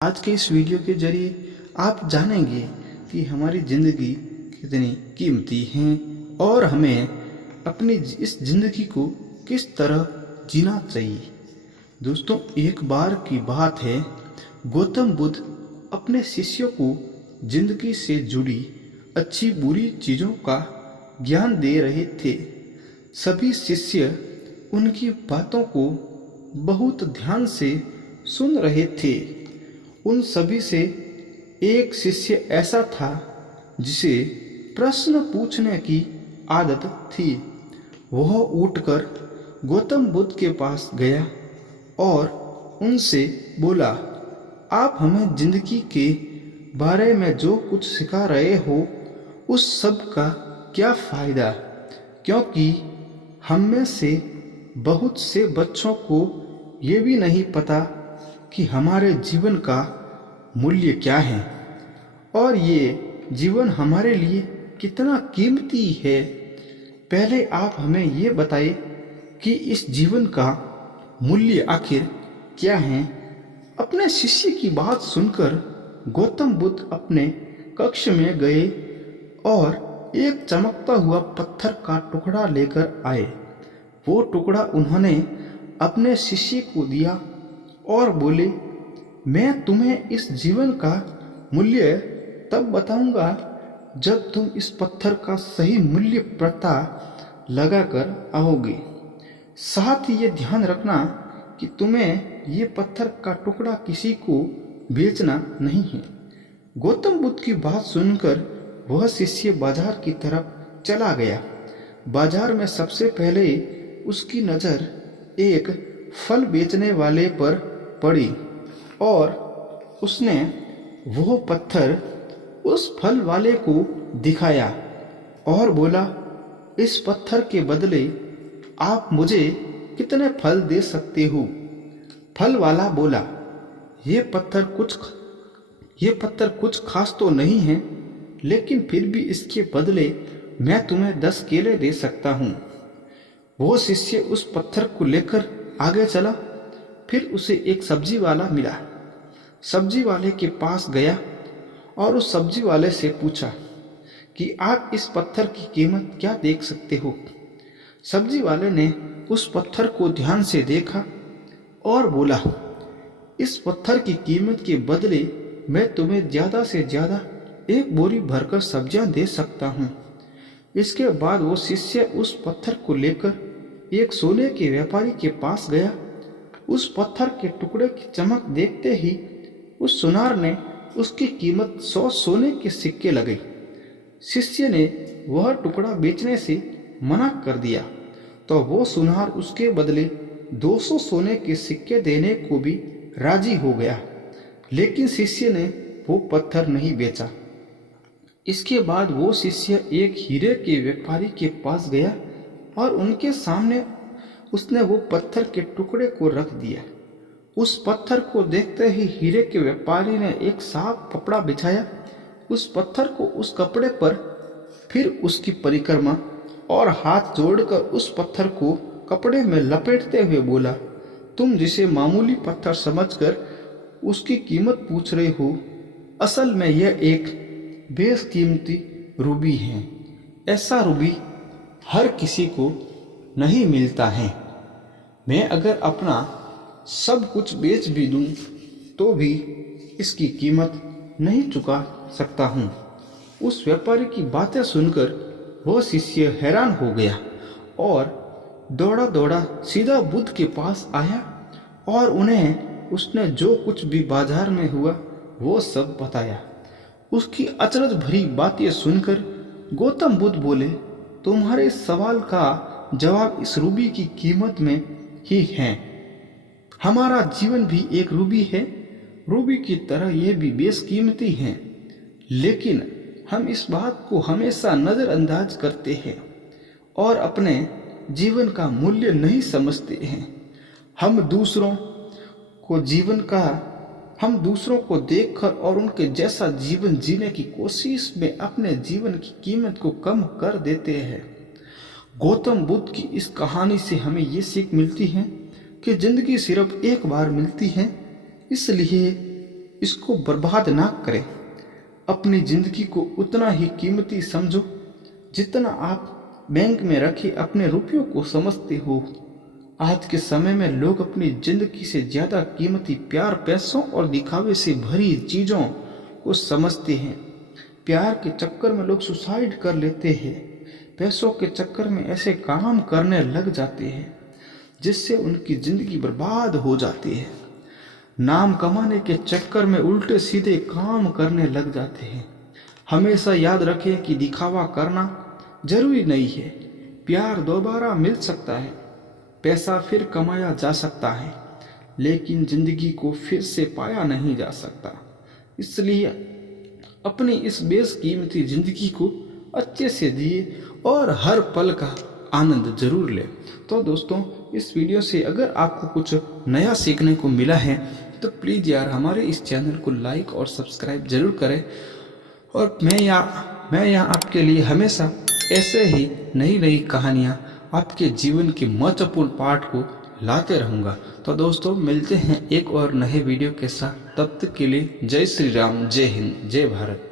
आज के इस वीडियो के जरिए आप जानेंगे कि हमारी ज़िंदगी कितनी कीमती है और हमें अपनी इस ज़िंदगी को किस तरह जीना चाहिए। दोस्तों, एक बार की बात है, गौतम बुद्ध अपने शिष्यों को जिंदगी से जुड़ी अच्छी बुरी चीज़ों का ज्ञान दे रहे थे। सभी शिष्य उनकी बातों को बहुत ध्यान से सुन रहे थे। उन सभी से एक शिष्य ऐसा था जिसे प्रश्न पूछने की आदत थी। वह उठकर गौतम बुद्ध के पास गया और उनसे बोला, आप हमें जिंदगी के बारे में जो कुछ सिखा रहे हो उस सब का क्या फ़ायदा, क्योंकि हम में से बहुत से बच्चों को ये भी नहीं पता कि हमारे जीवन का मूल्य क्या है और ये जीवन हमारे लिए कितना कीमती है। पहले आप हमें ये बताइए कि इस जीवन का मूल्य आखिर क्या है। अपने शिष्य की बात सुनकर गौतम बुद्ध अपने कक्ष में गए और एक चमकता हुआ पत्थर का टुकड़ा लेकर आए। वो टुकड़ा उन्होंने अपने शिष्य को दिया और बोले, मैं तुम्हें इस जीवन का मूल्य तब बताऊंगा जब तुम इस पत्थर का सही मूल्य पता लगाकर आओगे। साथ ही ये ध्यान रखना कि तुम्हें ये पत्थर का टुकड़ा किसी को बेचना नहीं है। गौतम बुद्ध की बात सुनकर वह शिष्य बाजार की तरफ चला गया। बाजार में सबसे पहले उसकी नज़र एक फल बेचने वाले पर पड़ी और उसने वो पत्थर उस फल वाले को दिखाया और बोला, इस पत्थर के बदले आप मुझे कितने फल दे सकते हो। फल वाला बोला, ये पत्थर कुछ खास तो नहीं है, लेकिन फिर भी इसके बदले मैं तुम्हें 10 केले दे सकता हूँ। वो शिष्य उस पत्थर को लेकर आगे चला। फिर उसे एक सब्जी वाला मिला। सब्जी वाले के पास गया और उस सब्जी वाले से पूछा कि आप इस पत्थर की कीमत क्या देख सकते हो। सब्जी वाले ने उस पत्थर को ध्यान से देखा और बोला, इस पत्थर की कीमत के बदले मैं तुम्हें ज़्यादा से ज़्यादा एक बोरी भरकर सब्जियां दे सकता हूँ। इसके बाद वो शिष्य उस पत्थर को लेकर एक सोने के व्यापारी के पास गया। उस पत्थर के टुकड़े की चमक देखते ही उस सुनार ने उसकी कीमत 100 सोने के सिक्के लगे। शिष्य ने वह टुकड़ा बेचने से मना कर दिया तो वो सुनार उसके बदले 200 सोने के सिक्के देने को भी राजी हो गया, लेकिन शिष्य ने वो पत्थर नहीं बेचा। इसके बाद वो शिष्य एक हीरे के व्यापारी के पास गया और उनके सामने उसने वो पत्थर के टुकड़े को रख दिया। उस पत्थर को देखते ही हीरे के व्यापारी ने एक साफ कपड़ा बिछाया। उस पत्थर को उस कपड़े पर फिर उसकी परिक्रमा और हाथ जोड़कर उस पत्थर को कपड़े में लपेटते हुए बोला, तुम जिसे मामूली पत्थर समझकर उसकी कीमत पूछ रहे हो, असल में यह एक बेशकीमती रूबी है। ऐसा रूबी हर किसी को नहीं मिलता है। मैं अगर अपना सब कुछ बेच भी दूं तो भी इसकी कीमत नहीं चुका सकता हूँ। उस व्यापारी की बातें सुनकर वह शिष्य हैरान हो गया और दौड़ा दौड़ा सीधा बुद्ध के पास आया और उन्हें उसने जो कुछ भी बाजार में हुआ वो सब बताया। उसकी अचरज भरी बातें सुनकर गौतम बुद्ध बोले, तुम्हारे सवाल का जवाब इस रूबी की कीमत में ही है। हमारा जीवन भी एक रूबी है। रूबी की तरह यह भी बेशकीमती है, लेकिन हम इस बात को हमेशा नज़रअंदाज करते हैं और अपने जीवन का मूल्य नहीं समझते हैं। हम दूसरों को देखकर और उनके जैसा जीवन जीने की कोशिश में अपने जीवन की कीमत को कम कर देते हैं। गौतम बुद्ध की इस कहानी से हमें ये सीख मिलती है कि जिंदगी सिर्फ एक बार मिलती है, इसलिए इसको बर्बाद ना करें। अपनी जिंदगी को उतना ही कीमती समझो जितना आप बैंक में रखे अपने रुपयों को समझते हो। आज के समय में लोग अपनी जिंदगी से ज्यादा कीमती प्यार, पैसों और दिखावे से भरी चीजों को समझते हैं। प्यार के चक्कर में लोग सुसाइड कर लेते हैं। पैसों के चक्कर में ऐसे काम करने लग जाते हैं जिससे उनकी जिंदगी बर्बाद हो जाती है। नाम कमाने के चक्कर में उल्टे सीधे काम करने लग जाते हैं। हमेशा याद रखें कि दिखावा करना जरूरी नहीं है। प्यार दोबारा मिल सकता है, पैसा फिर कमाया जा सकता है, लेकिन जिंदगी को फिर से पाया नहीं जा सकता। इसलिए अपनी इस बेशकीमती जिंदगी को अच्छे से जिए और हर पल का आनंद जरूर ले। तो दोस्तों, इस वीडियो से अगर आपको कुछ नया सीखने को मिला है तो प्लीज़ यार हमारे इस चैनल को लाइक और सब्सक्राइब जरूर करें। और मैं यहाँ आपके लिए हमेशा ऐसे ही नई नई कहानियाँ आपके जीवन के महत्वपूर्ण पार्ट को लाते रहूँगा। तो दोस्तों, मिलते हैं एक और नए वीडियो के साथ। तब तक के लिए जय श्री राम, जय हिंद, जय भारत।